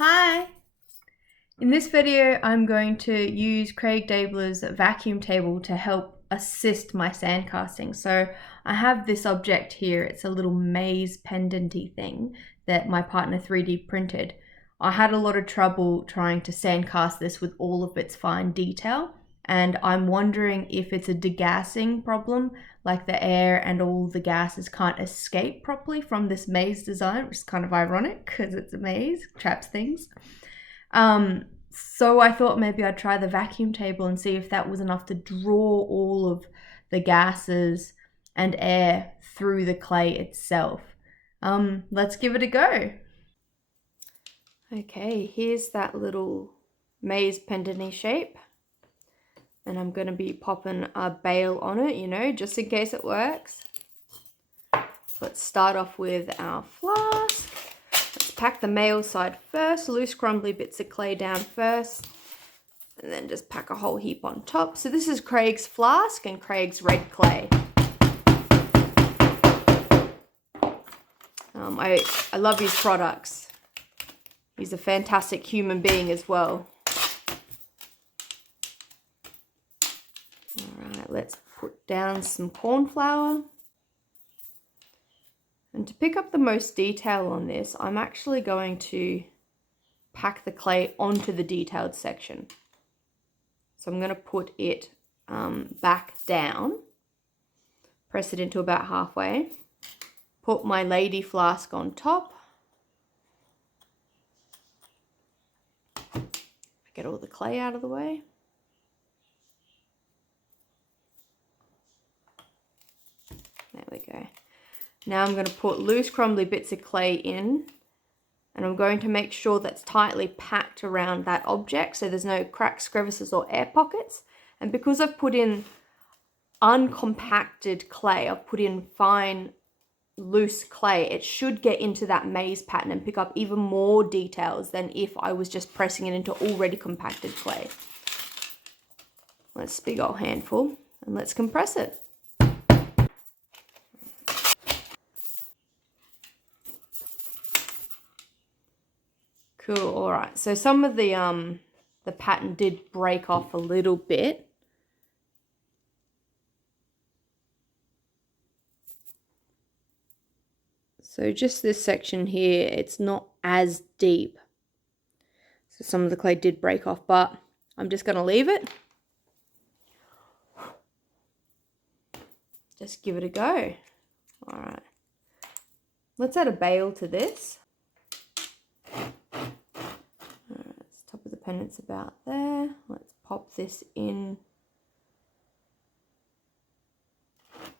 Hi! In this video, I'm going to use Craig Dabler's vacuum table to help assist my sandcasting. So I have this object here. It's a little maze pendanty thing that my partner 3D printed. I had a lot of trouble trying to sandcast this with all of its fine detail, and I'm wondering if it's a degassing problem, like the air and all the gases can't escape properly from this maze design, which is kind of ironic because it's a maze, traps things. So I thought maybe I'd try the vacuum table and see if that was enough to draw all of the gases and air through the clay itself. Let's give it a go. Okay, here's that little maze pendanty shape. And I'm going to be popping a bale on it, just in case it works. Let's start off with our flask. Let's pack the male side first, loose crumbly bits of clay down first, and then just pack a whole heap on top. So this is Craig's flask and Craig's red clay. I love his products. He's a fantastic human being as well. Alright, let's put down some corn flour. And to pick up the most detail on this, I'm actually going to pack the clay onto the detailed section. So I'm going to put it back down, press it into about halfway, put my lady flask on top, get all the clay out of the way. There we go. Now I'm going to put loose crumbly bits of clay in, and I'm going to make sure that's tightly packed around that object so there's no cracks, crevices or air pockets. And because I've put in uncompacted clay, I've put in fine loose clay, it should get into that maze pattern and pick up even more details than if I was just pressing it into already compacted clay. Let's big old handful and let's compress it. Cool, all right. So some of the pattern did break off a little bit. So just this section here, it's not as deep. So some of the clay did break off, but I'm just gonna leave it. Just give it a go. All right. Let's add a bale to this. Top of the pendant's about there. Let's pop this in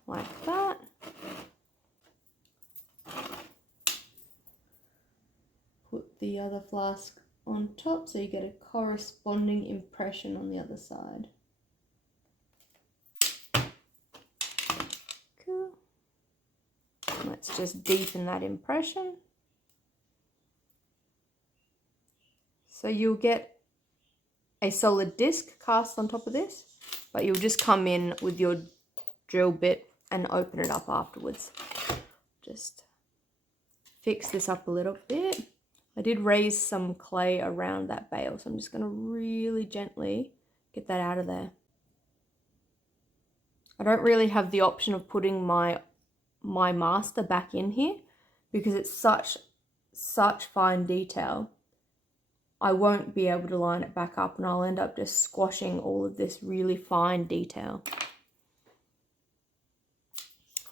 like that. Put the other flask on top so you get a corresponding impression on the other side. Cool. Let's just deepen that impression. So you'll get a solid disc cast on top of this, but you'll just come in with your drill bit and open it up afterwards. Just fix this up a little bit. I did raise some clay around that bale, so I'm just going to really gently get that out of there. I don't really have the option of putting my master back in here because it's such fine detail. I won't be able to line it back up and I'll end up just squashing all of this really fine detail.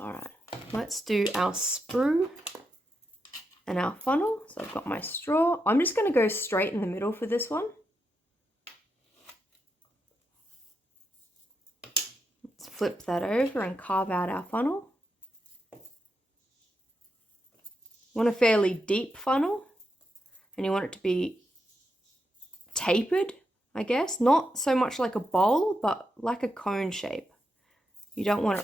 All right, let's do our sprue and our funnel. So I've got my straw. I'm just going to go straight in the middle for this one. Let's flip that over and carve out our funnel. You want a fairly deep funnel and you want it to be tapered, I guess. Not so much like a bowl, but like a cone shape. You don't want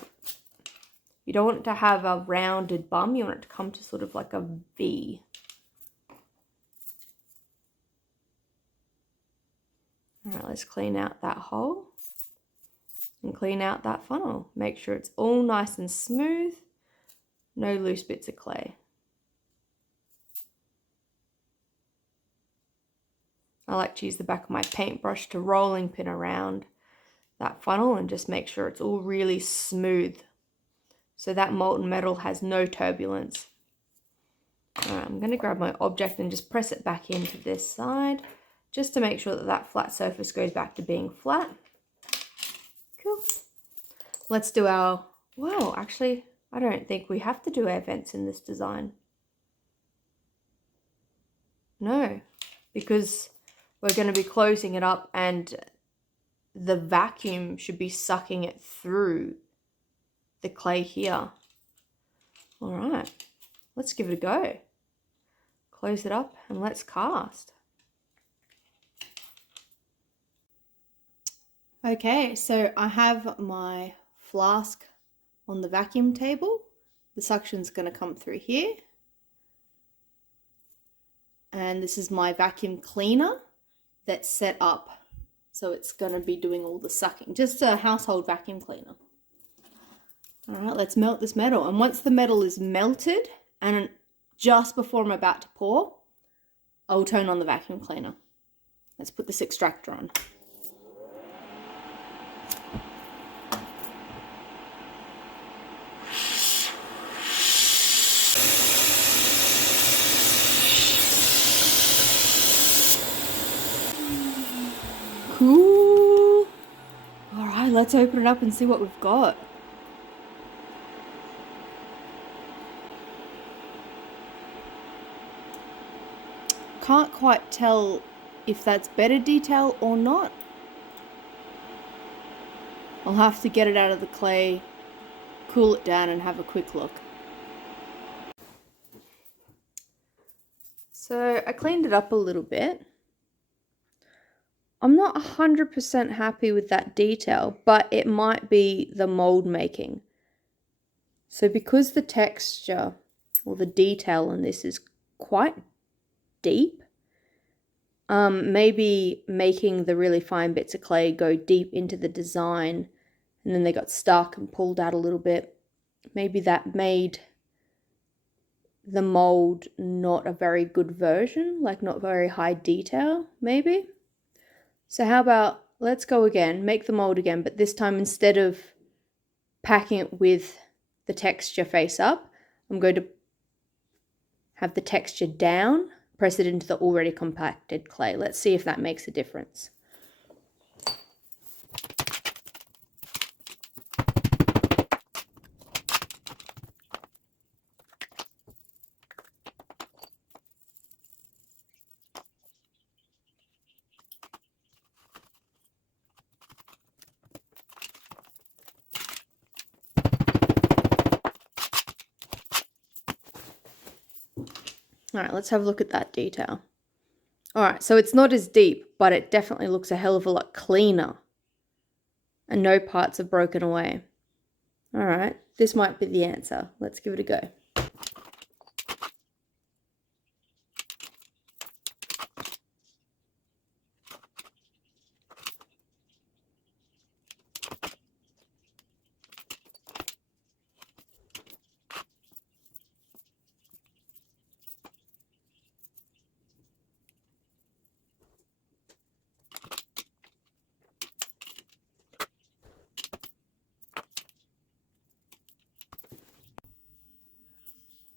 it to have a rounded bum. You want it to come to sort of like a V. All right, let's clean out that hole and clean out that funnel. Make sure it's all nice and smooth. No loose bits of clay. I like to use the back of my paintbrush to rolling pin around that funnel and just make sure it's all really smooth so that molten metal has no turbulence. Alright, I'm going to grab my object and just press it back into this side just to make sure that that flat surface goes back to being flat. Cool. Let's do our... Wow, actually, I don't think we have to do air vents in this design. No, because we're going to be closing it up and the vacuum should be sucking it through the clay here. All right, let's give it a go. Close it up and let's cast. Okay, so I have my flask on the vacuum table. The suction's going to come through here. And this is my vacuum cleaner that's set up. So it's going to be doing all the sucking. Just a household vacuum cleaner. All right, let's melt this metal. And once the metal is melted, and just before I'm about to pour, I'll turn on the vacuum cleaner. Let's put this extractor on. Cool. All right, let's open it up and see what we've got. Can't quite tell if that's better detail or not. I'll have to get it out of the clay, cool it down and have a quick look. So I cleaned it up a little bit. I'm not 100% happy with that detail, but it might be the mold making. So because the texture or the detail on this is quite deep, maybe making the really fine bits of clay go deep into the design and then they got stuck and pulled out a little bit. Maybe that made the mold not a very good version, like not very high detail, maybe. So how about, let's go again, make the mold again, but this time instead of packing it with the texture face up, I'm going to have the texture down, press it into the already compacted clay. Let's see if that makes a difference. All right, let's have a look at that detail. All right, so it's not as deep, but it definitely looks a hell of a lot cleaner. And no parts are broken away. All right, this might be the answer. Let's give it a go.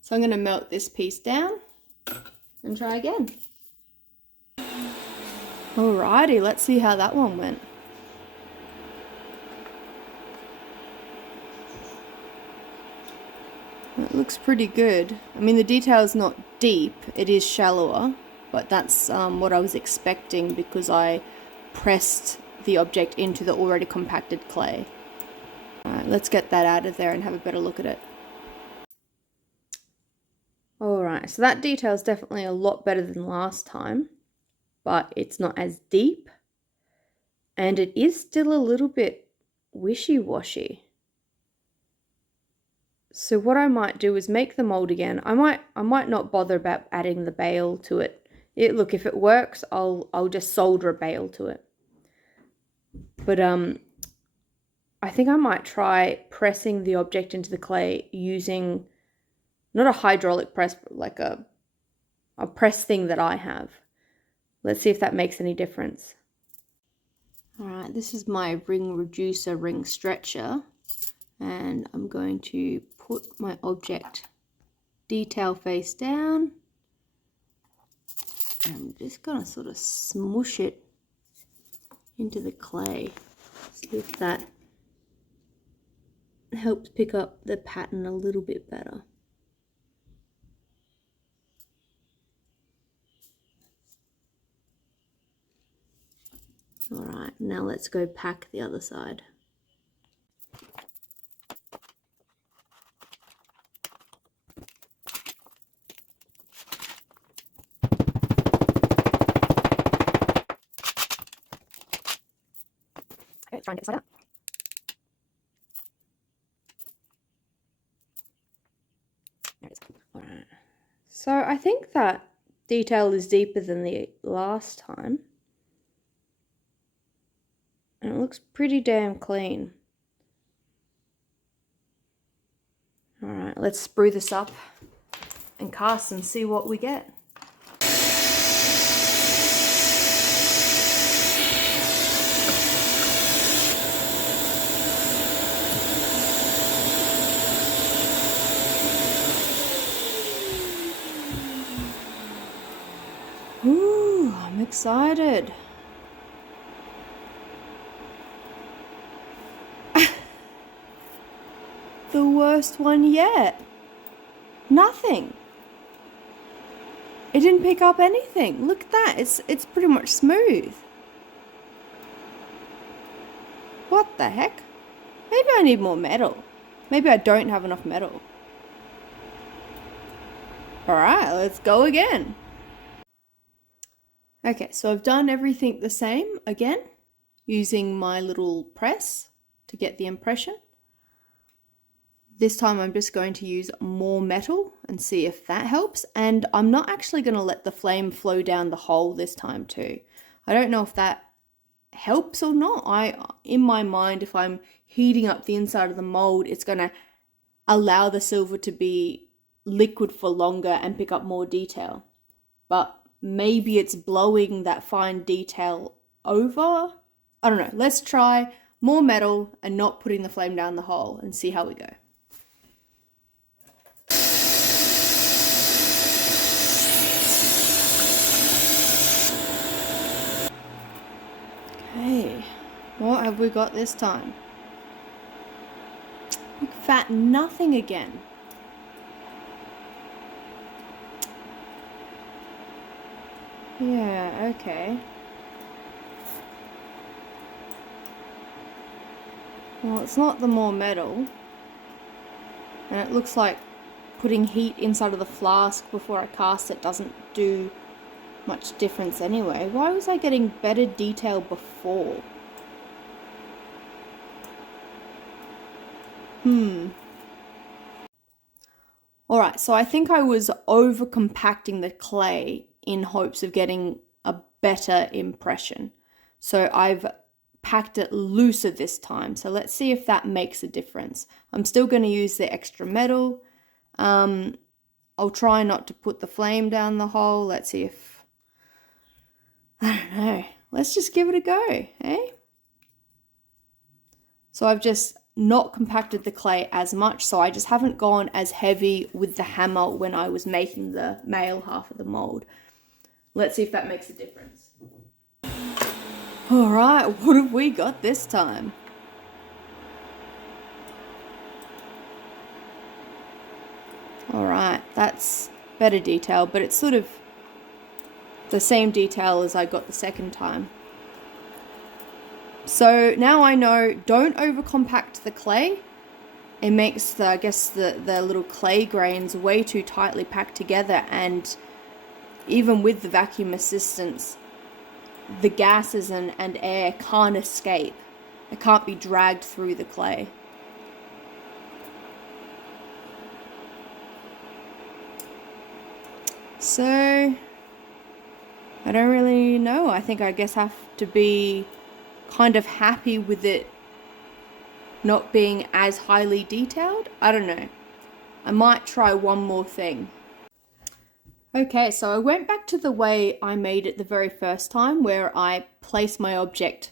So I'm going to melt this piece down and try again. Alrighty, let's see how that one went. It looks pretty good. I mean, the detail is not deep, it is shallower, but that's what I was expecting because I pressed the object into the already compacted clay. Alright, let's get that out of there and have a better look at it. Alright, so that detail is definitely a lot better than last time, but it's not as deep, and it is still a little bit wishy-washy. So what I might do is make the mold again. I might not bother about adding the bail to it. Look, if it works, I'll just solder a bail to it. But I think I might try pressing the object into the clay using not a hydraulic press, but like a press thing that I have. Let's see if that makes any difference. Alright, this is my ring reducer, ring stretcher, and I'm going to put my object detail face down. And I'm just going to sort of smush it into the clay. See if that helps pick up the pattern a little bit better. Alright, now let's go pack the other side. Okay, try and get this side out. There it is. Alright. So I think that detail is deeper than the last time. And it looks pretty damn clean. Alright, let's sprue this up and cast and see what we get. Ooh, I'm excited. The worst one yet. Nothing. It didn't pick up anything. Look at that. It's pretty much smooth. What the heck? Maybe I need more metal. Maybe I don't have enough metal. Alright, let's go again. Okay, so I've done everything the same again, using my little press to get the impression. This time I'm just going to use more metal and see if that helps. And I'm not actually going to let the flame flow down the hole this time too. I don't know if that helps or not. In my mind, if I'm heating up the inside of the mold, it's going to allow the silver to be liquid for longer and pick up more detail. But maybe it's blowing that fine detail over. I don't know. Let's try more metal and not putting the flame down the hole and see how we go. Okay, what have we got this time? Big fat nothing again. Yeah, okay. Well, it's not the more metal. And it looks like putting heat inside of the flask before I cast it doesn't do much difference anyway. Why was I getting better detail before? Alright, so I think I was over compacting the clay in hopes of getting a better impression. So I've packed it looser this time. So let's see if that makes a difference. I'm still going to use the extra metal. I'll try not to put the flame down the hole. Let's see if... I don't know. Let's just give it a go, eh? So I've just not compacted the clay as much, so I just haven't gone as heavy with the hammer when I was making the male half of the mold. Let's see if that makes a difference. Alright, what have we got this time? Alright, that's better detail, but it's sort of the same detail as I got the second time. So now I know, don't over compact the clay. It makes the, I guess the little clay grains way too tightly packed together, and even with the vacuum assistance, the gases and air can't escape. It can't be dragged through the clay. So I don't really know. I think I guess have to be kind of happy with it not being as highly detailed. I don't know. I might try one more thing. Okay, so I went back to the way I made it the very first time, where I placed my object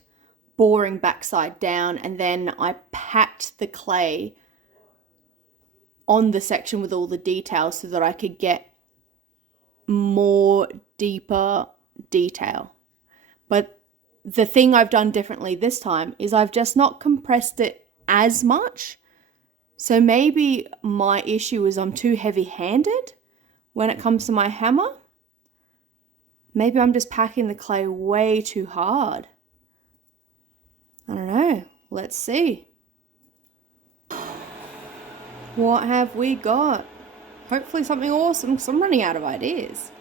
boring backside down and then I packed the clay on the section with all the details so that I could get more deeper detail. But the thing I've done differently this time is I've just not compressed it as much. So maybe my issue is I'm too heavy-handed when it comes to my hammer. Maybe I'm just packing the clay way too hard. I don't know. Let's see. What have we got? Hopefully something awesome, because I'm running out of ideas.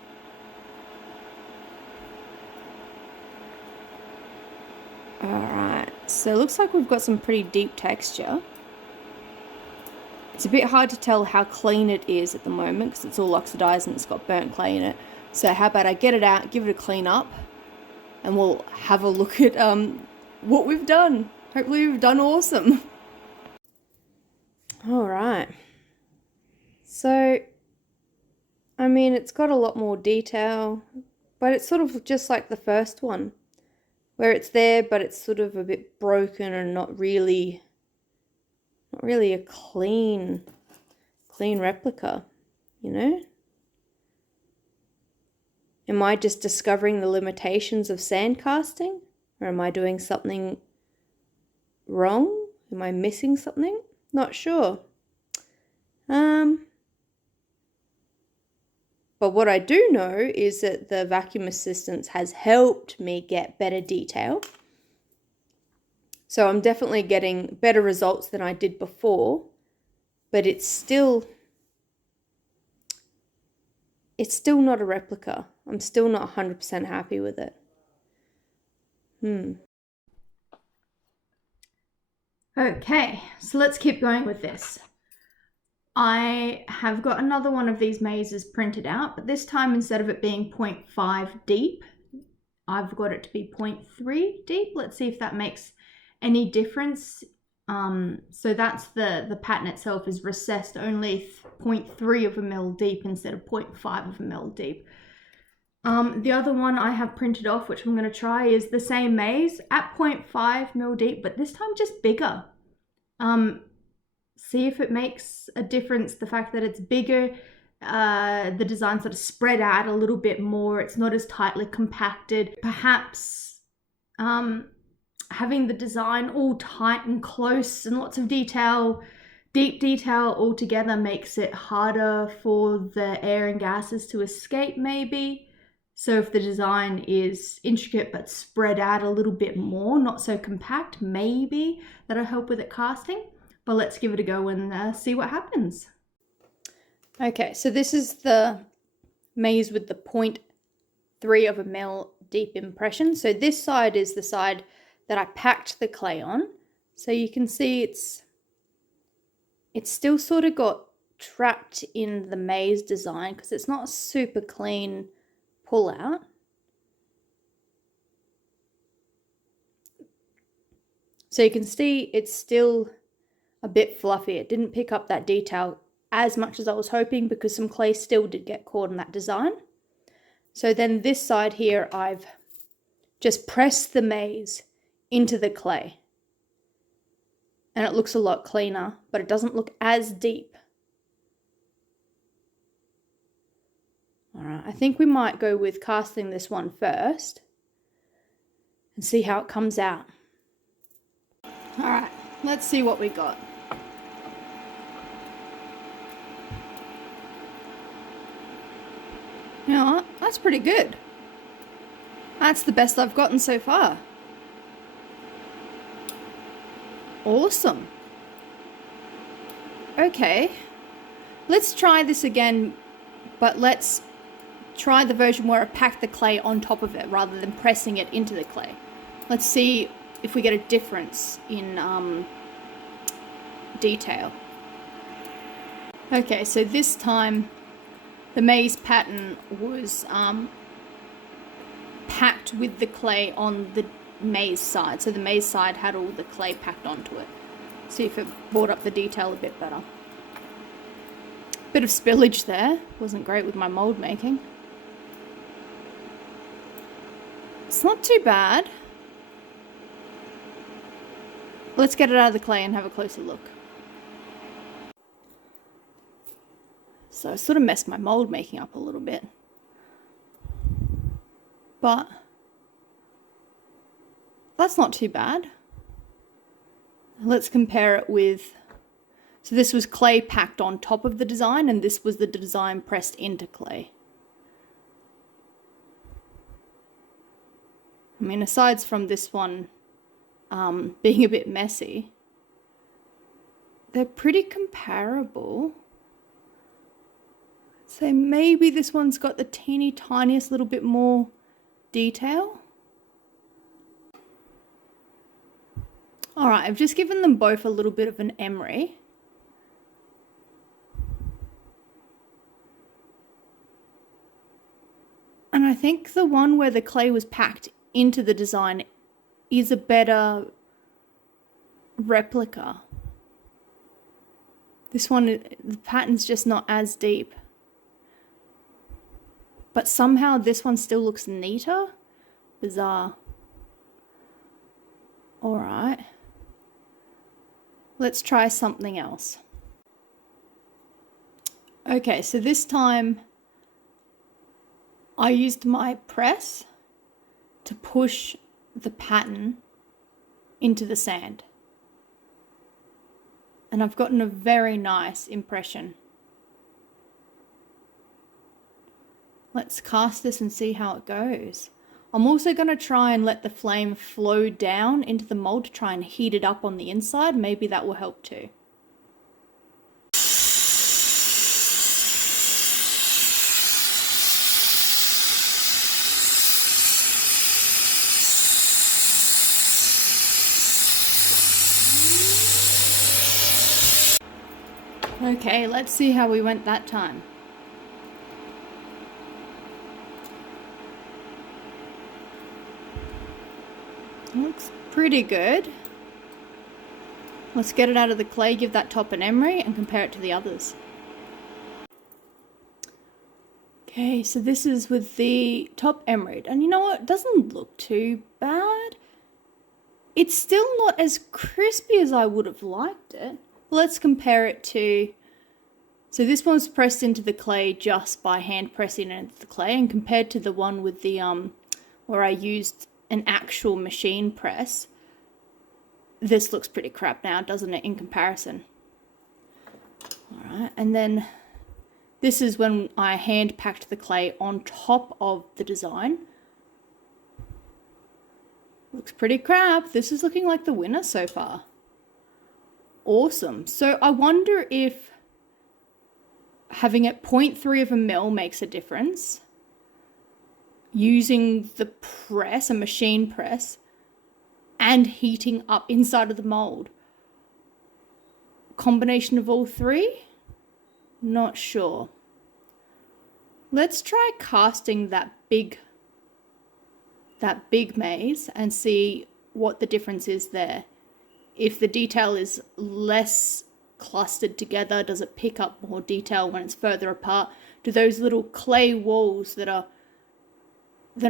Alright, so it looks like we've got some pretty deep texture. It's a bit hard to tell how clean it is at the moment because it's all oxidized and it's got burnt clay in it. So how about I get it out, give it a clean up, and we'll have a look at what we've done. Hopefully we've done awesome. Alright. So, I mean, it's got a lot more detail, but it's sort of just like the first one, where it's there, but it's sort of a bit broken and not really a clean replica, you know? Am I just discovering the limitations of sand casting? Or am I doing something wrong? Am I missing something? Not sure. But what I do know is that the vacuum assistance has helped me get better detail. So I'm definitely getting better results than I did before, but it's still not a replica. I'm still not 100% happy with it. Okay, so let's keep going with this. I have got another one of these mazes printed out, but this time instead of it being 0.5 deep, I've got it to be 0.3 deep. Let's see if that makes any difference. So that's the pattern itself is recessed only 0.3 of a mil deep instead of 0.5 of a mil deep. The other one I have printed off, which I'm going to try, is the same maze at 0.5 mil deep, but this time just bigger. See if it makes a difference, the fact that it's bigger, the design sort of spread out a little bit more, it's not as tightly compacted. Perhaps having the design all tight and close and lots of detail, deep detail all together makes it harder for the air and gases to escape maybe. So if the design is intricate but spread out a little bit more, not so compact, maybe that'll help with it casting. But let's give it a go and see what happens. Okay, so this is the maze with the 0.3 of a mil deep impression. So this side is the side that I packed the clay on. So you can see it's still sort of got trapped in the maze design because it's not a super clean pull out. So you can see it's still a bit fluffy. It didn't pick up that detail as much as I was hoping because some clay still did get caught in that design. So then this side here, I've just pressed the maze into the clay. And it looks a lot cleaner, but it doesn't look as deep. All right, I think we might go with casting this one first and see how it comes out. All right, let's see what we got. You know what? That's pretty good. That's the best I've gotten so far. Awesome. Okay. Let's try this again, but let's try the version where I pack the clay on top of it rather than pressing it into the clay. Let's see if we get a difference in detail. Okay, so this time the maze pattern was packed with the clay on the maze side. So the maze side had all the clay packed onto it. See if it brought up the detail a bit better. Bit of spillage there. Wasn't great with my mold making. It's not too bad. Let's get it out of the clay and have a closer look. So I sort of messed my mold making up a little bit. But that's not too bad. Let's compare it with, so this was clay packed on top of the design, and this was the design pressed into clay. I mean, aside from this one being a bit messy, they're pretty comparable. So maybe this one's got the teeny tiniest little bit more detail. All right, I've just given them both a little bit of an emery. And I think the one where the clay was packed into the design is a better replica. This one, the pattern's just not as deep. But somehow this one still looks neater. Bizarre. All right. Let's try something else. Okay, so this time I used my press to push the pattern into the sand. And I've gotten a very nice impression. Let's cast this and see how it goes. I'm also going to try and let the flame flow down into the mold to try and heat it up on the inside. Maybe that will help too. Okay, let's see how we went that time. Looks pretty good. Let's get it out of the clay, give that top an emery, and compare it to the others. Okay, so this is with the top emery. And you know what? It doesn't look too bad. It's still not as crispy as I would have liked it. Let's compare it to... So this one's pressed into the clay just by hand pressing it into the clay, and compared to the one with the where I used an actual machine press, this looks pretty crap now, doesn't it, in comparison? Alright, and then this is when I hand packed the clay on top of the design. Looks pretty crap. This is looking like the winner so far. Awesome. So I wonder if having it 0.3 of a mil makes a difference. Using the press, a machine press, and heating up inside of the mold. Combination of all three? Not sure. Let's try casting that big maze and see what the difference is there. If the detail is less clustered together, does it pick up more detail when it's further apart? Do those little clay walls that are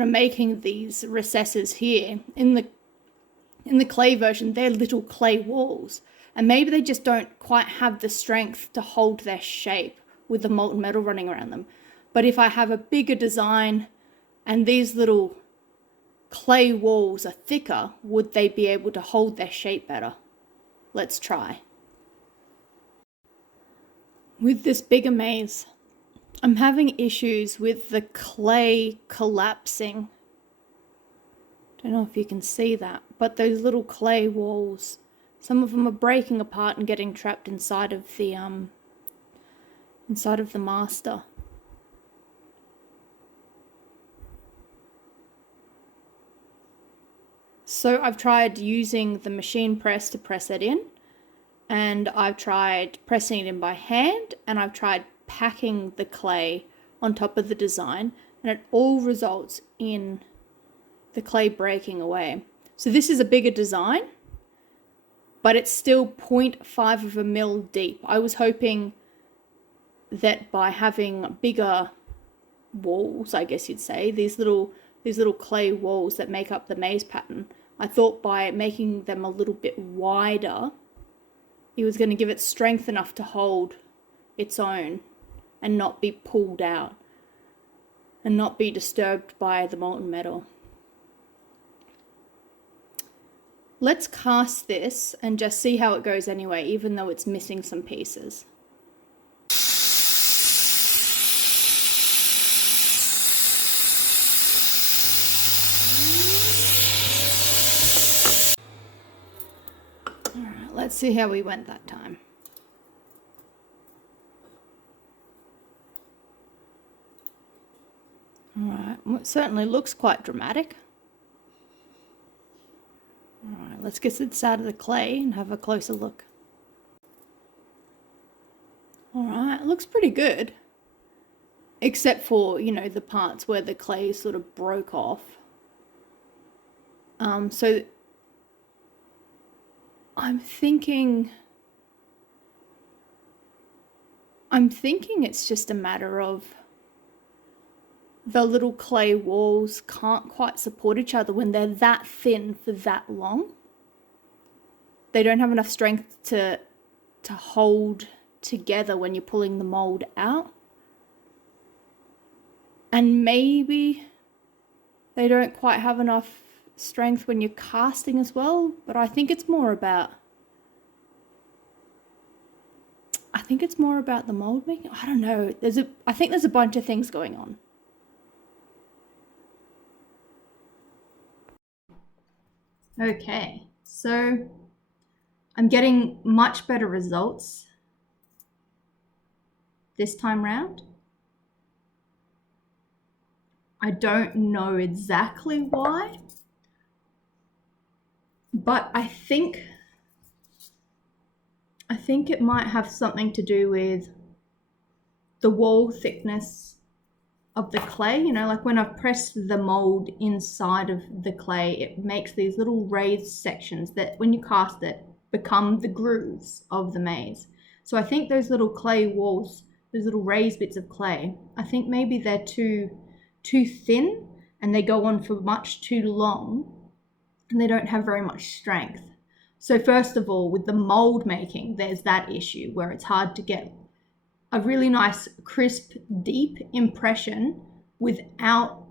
making these recesses here in the clay version, they're little clay walls, and maybe they just don't quite have the strength to hold their shape with the molten metal running around them. But if I have a bigger design and these little clay walls are thicker, would they be able to hold their shape better? Let's try. With this bigger maze, I'm having issues with the clay collapsing. Don't know if you can see that, but those little clay walls, some of them are breaking apart and getting trapped inside of the master. So I've tried using the machine press to press it in, and I've tried pressing it in by hand, and I've tried packing the clay on top of the design, and it all results in the clay breaking away. So this is a bigger design, but it's still 0.5 of a mil deep. I was hoping that by having bigger walls, I guess you'd say, these little these little clay walls that make up the maze pattern. I thought by making them a little bit wider, it was going to give it strength enough to hold its own and not be pulled out and not be disturbed by the molten metal. Let's cast this and just see how it goes anyway, even though it's missing some pieces. Alright, let's see how we went that time. Alright, well, it certainly looks quite dramatic. Alright, let's get this out of the clay and have a closer look. Alright, it looks pretty good. Except for, you know, the parts where the clay sort of broke off. So I'm thinking it's just a matter of the little clay walls can't quite support each other when they're that thin for that long. They don't have enough strength to hold together when you're pulling the mold out. And maybe they don't quite have enough strength when you're casting as well, but I think it's more about the mold making. I don't know. I think there's a bunch of things going on. Okay, so I'm getting much better results this time round. I don't know exactly why, but I think it might have something to do with the wall thickness of the clay. You know, like when I've pressed the mold inside of the clay, it makes these little raised sections that when you cast it become the grooves of the maze. So I think those little clay walls, those little raised bits of clay, I think maybe they're too thin and they go on for much too long and they don't have very much strength. So first of all, with the mold making, there's that issue where it's hard to get a really nice, crisp, deep impression without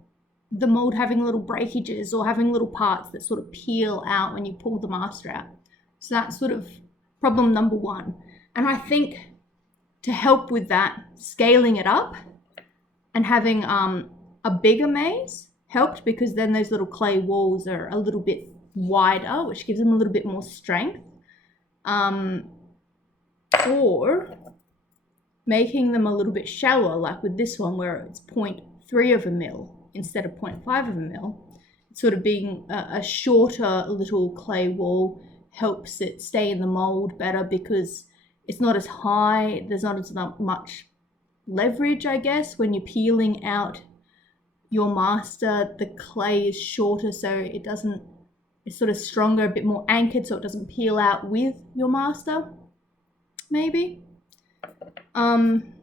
the mold having little breakages or having little parts that sort of peel out when you pull the master out. So that's sort of problem number one. And I think to help with that, scaling it up and having a bigger maze helped, because then those little clay walls are a little bit wider, which gives them a little bit more strength. Or making them a little bit shallower, like with this one where it's 0.3 of a mil instead of 0.5 of a mil. Sort of being a shorter little clay wall helps it stay in the mold better because it's not as high, there's not as much leverage, I guess, when you're peeling out your master. The clay is shorter, so it's sort of stronger, a bit more anchored, so it doesn't peel out with your master, maybe. And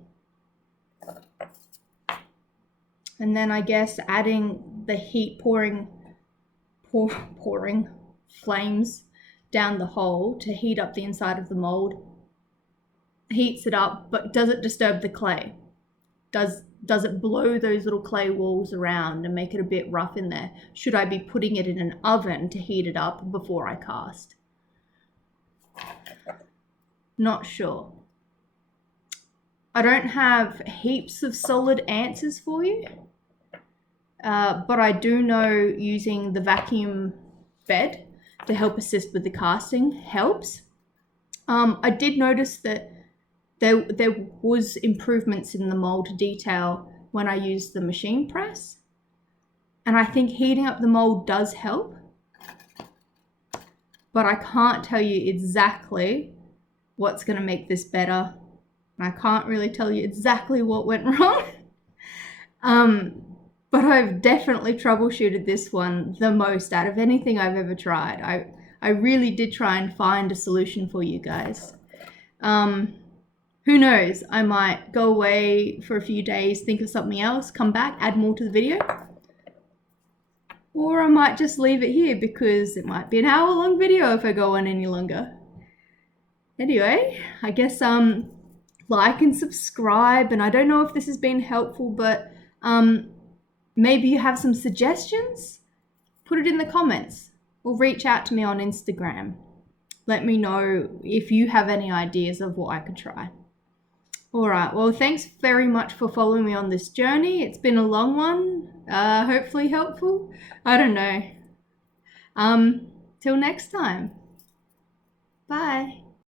then I guess adding the heat pouring flames down the hole to heat up the inside of the mold heats it up, but does it disturb the clay? Does it blow those little clay walls around and make it a bit rough in there? Should I be putting it in an oven to heat it up before I cast? Not sure. I don't have heaps of solid answers for you, but I do know using the vacuum bed to help assist with the casting helps. I did notice that there was improvements in the mold detail when I used the machine press, and I think heating up the mold does help, but I can't tell you exactly what's going to make this better. I can't really tell you exactly what went wrong. But I've definitely troubleshooted this one the most out of anything I've ever tried. I really did try and find a solution for you guys. Who knows, I might go away for a few days, think of something else, come back, add more to the video. Or I might just leave it here because it might be an hour-long video if I go on any longer. Anyway, I guess like and subscribe, and I don't know if this has been helpful, but maybe you have some suggestions? Put it in the comments or reach out to me on Instagram. Let me know if you have any ideas of what I could try. Alright, well thanks very much for following me on this journey. It's been a long one, hopefully helpful. I don't know. Till next time. Bye.